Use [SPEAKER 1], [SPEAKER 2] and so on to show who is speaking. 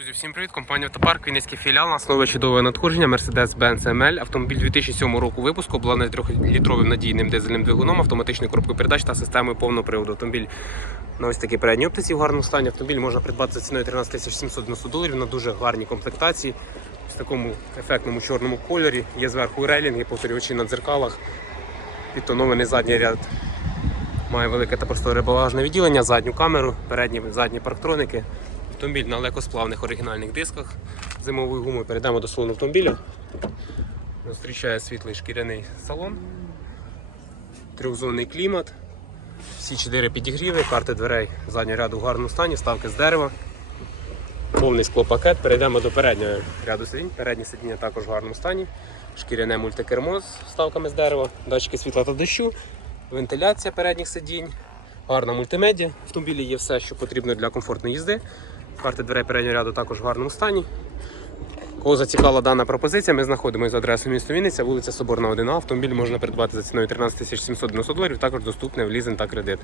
[SPEAKER 1] Друзі, всім привіт! Компанія Автопарк, Вінницький філіал. У нас чудове надходження Mercedes-Benz ML. Автомобіль 2007 року випуску, обладнаний 3-літровим надійним дизельним двигуном, автоматичною коробкою передач та системою повного приводу. Автомобіль на ось такій передній оптиці в гарному стані. Автомобіль можна придбати за ціною 13 790 доларів на дуже гарній комплектації. В такому ефектному чорному кольорі. Є зверху рейлінги, повторювачі на дзеркалах. Підтонований задній ряд Має велике та просторе багажне відділення, задню камеру, передні задні парктроники. Автомобіль на легкосплавних оригінальних дисках зимовою гумою. Перейдемо до салону автомобіля. Зустрічає світлий шкіряний салон, трьохзонний клімат, всі чотири підігріви, карти дверей заднього ряду в гарному стані, ставки з дерева, повний склопакет. Перейдемо до переднього ряду сидінь. Переднє сидіння також в гарному стані. Шкіряне мультикермо з вставками з дерева, датчики світла та дощу, вентиляція передніх сидінь, гарна мультимедіа. В автомобілі є все, що потрібно для комфортної їзди. Карти дверей переднього ряду також в гарному стані. Кого зацікавила дана пропозиція, ми знаходимося за адресою міста Вінниця, вулиця Соборна 1А. Автомобіль можна придбати за ціною 13 790 доларів, також доступний в лізинг та кредит.